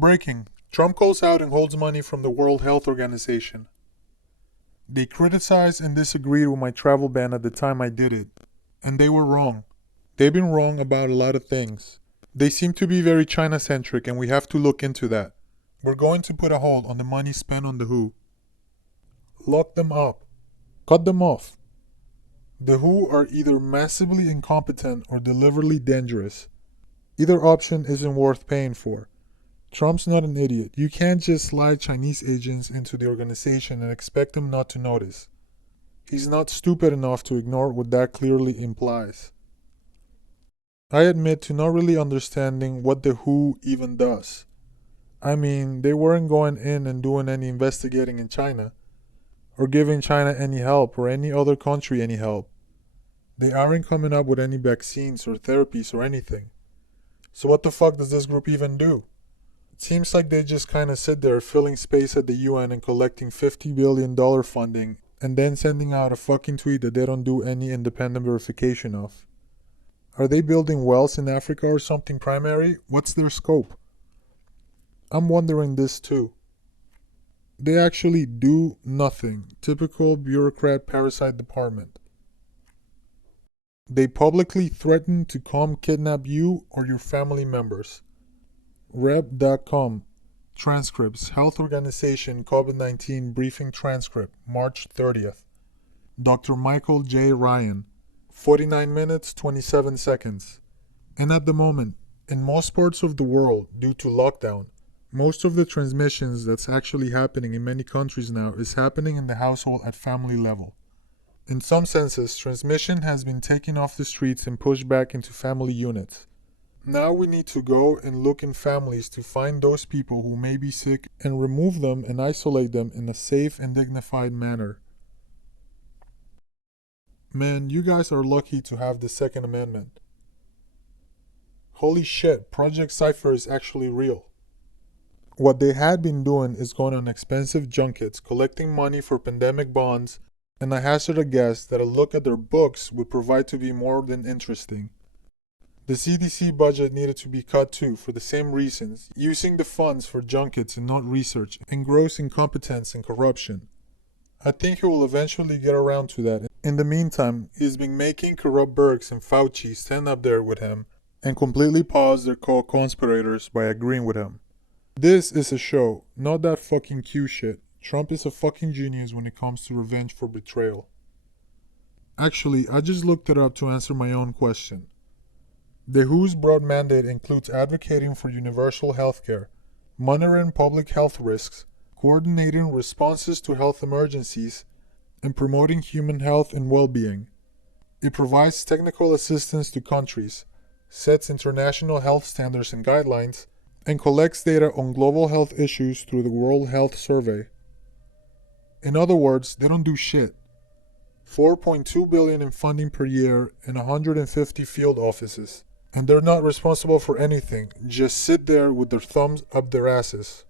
Breaking. Trump calls out and holds money from the World Health Organization. They criticized and disagreed with my travel ban at the time I did it. And they were wrong. They've been wrong about a lot of things. They seem to be very China-centric and we have to look into that. We're going to put a hold on the money spent on the WHO. Lock them up. Cut them off. The WHO are either massively incompetent or deliberately dangerous. Either option isn't worth paying for. Trump's not an idiot. You can't just slide Chinese agents into the organization and expect them not to notice. He's not stupid enough to ignore what that clearly implies. I admit to not really understanding what the WHO even does. I mean, they weren't going in and doing any investigating in China, or giving China any help or any other country any help. They aren't coming up with any vaccines or therapies or anything. So what the fuck does this group even do? It seems like they just kinda sit there filling space at the UN and collecting $50 billion funding and then sending out a fucking tweet that they don't do any independent verification of. Are they building wells in Africa or something primary? What's their scope? I'm wondering this too. They actually do nothing. Typical bureaucrat parasite department. They publicly threaten to come kidnap you or your family members. Rep.com. Transcripts. Health Organization COVID-19 briefing transcript, March 30th. Dr. Michael J. Ryan. 49 minutes, 27 seconds. And at the moment, in most parts of the world, due to lockdown, most of the transmissions that's actually happening in many countries now is happening in the household at family level. In some senses, transmission has been taken off the streets and pushed back into family units. Now we need to go and look in families to find those people who may be sick and remove them and isolate them in a safe and dignified manner. Man, you guys are lucky to have the Second Amendment. Holy shit, Project Cypher is actually real. What they had been doing is going on expensive junkets, collecting money for pandemic bonds, and I hazard a guess that a look at their books would provide to be more than interesting. The CDC budget needed to be cut too for the same reasons, using the funds for junkets and not research, and gross incompetence and corruption. I think he will eventually get around to that. In the meantime, he's been making corrupt Birx and Fauci stand up there with him and completely pause their co-conspirators by agreeing with him. This is a show, not that fucking Q shit. Trump is a fucking genius when it comes to revenge for betrayal. Actually, I just looked it up to answer my own question. The WHO's broad mandate includes advocating for universal healthcare, monitoring public health risks, coordinating responses to health emergencies, and promoting human health and well-being. It provides technical assistance to countries, sets international health standards and guidelines, and collects data on global health issues through the World Health Survey. In other words, they don't do shit. $4.2 billion in funding per year and 150 field offices. And they're not responsible for anything, just sit there with their thumbs up their asses.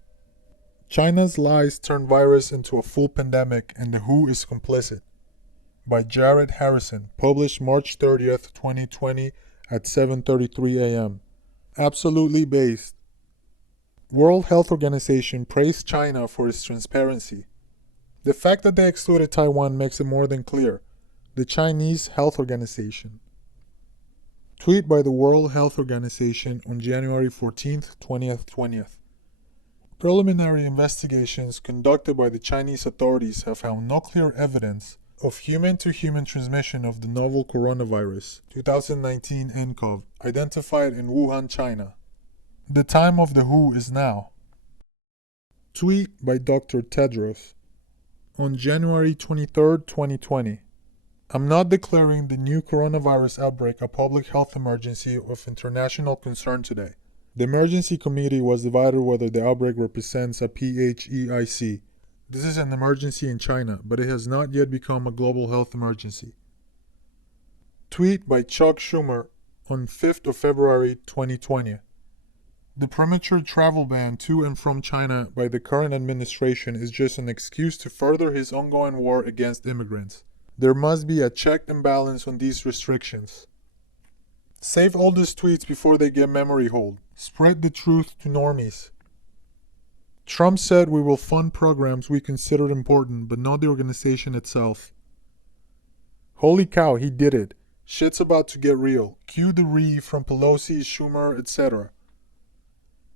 China's lies turned virus into a full pandemic and the WHO is complicit. By Jared Harrison, published March 30th, 2020 at 7:33 a.m. Absolutely based. World Health Organization praised China for its transparency. The fact that they excluded Taiwan makes it more than clear. The Chinese Health Organization. Tweet by the World Health Organization on January 14th, 20th. Preliminary investigations conducted by the Chinese authorities have found no clear evidence of human-to-human transmission of the novel coronavirus, 2019 nCoV, identified in Wuhan, China. The time of the WHO is now. Tweet by Dr. Tedros on January 23, 2020. I'm not declaring the new coronavirus outbreak a public health emergency of international concern today. The emergency committee was divided whether the outbreak represents a PHEIC. This is an emergency in China, but it has not yet become a global health emergency. Tweet by Chuck Schumer on 5th of February 2020. The premature travel ban to and from China by the current administration is just an excuse to further his ongoing war against immigrants. There must be a check and balance on these restrictions. Save all these tweets before they get memory hold. Spread the truth to normies. Trump said we will fund programs we considered important, but not the organization itself. Holy cow, he did it. Shit's about to get real. Cue the re from Pelosi, Schumer, etc.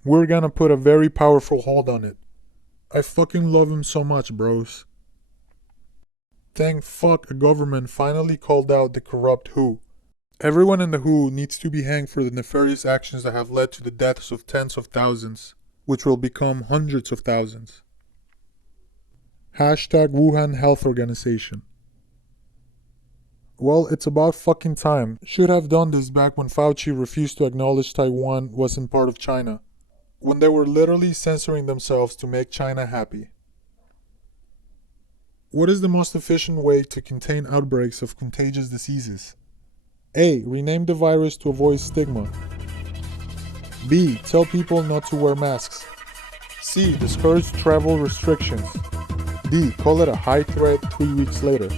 We're gonna put a very powerful hold on it. I fucking love him so much, bros. Thank fuck a government finally called out the corrupt WHO. Everyone in the WHO needs to be hanged for the nefarious actions that have led to the deaths of tens of thousands, which will become hundreds of thousands. Hashtag Wuhan Health Organization. Well, it's about fucking time. Should have done this back when Fauci refused to acknowledge Taiwan wasn't part of China, when they were literally censoring themselves to make China happy. What is the most efficient way to contain outbreaks of contagious diseases? A. Rename the virus to avoid stigma. B. Tell people not to wear masks. C. Discourage travel restrictions. D. Call it a high threat 3 weeks later.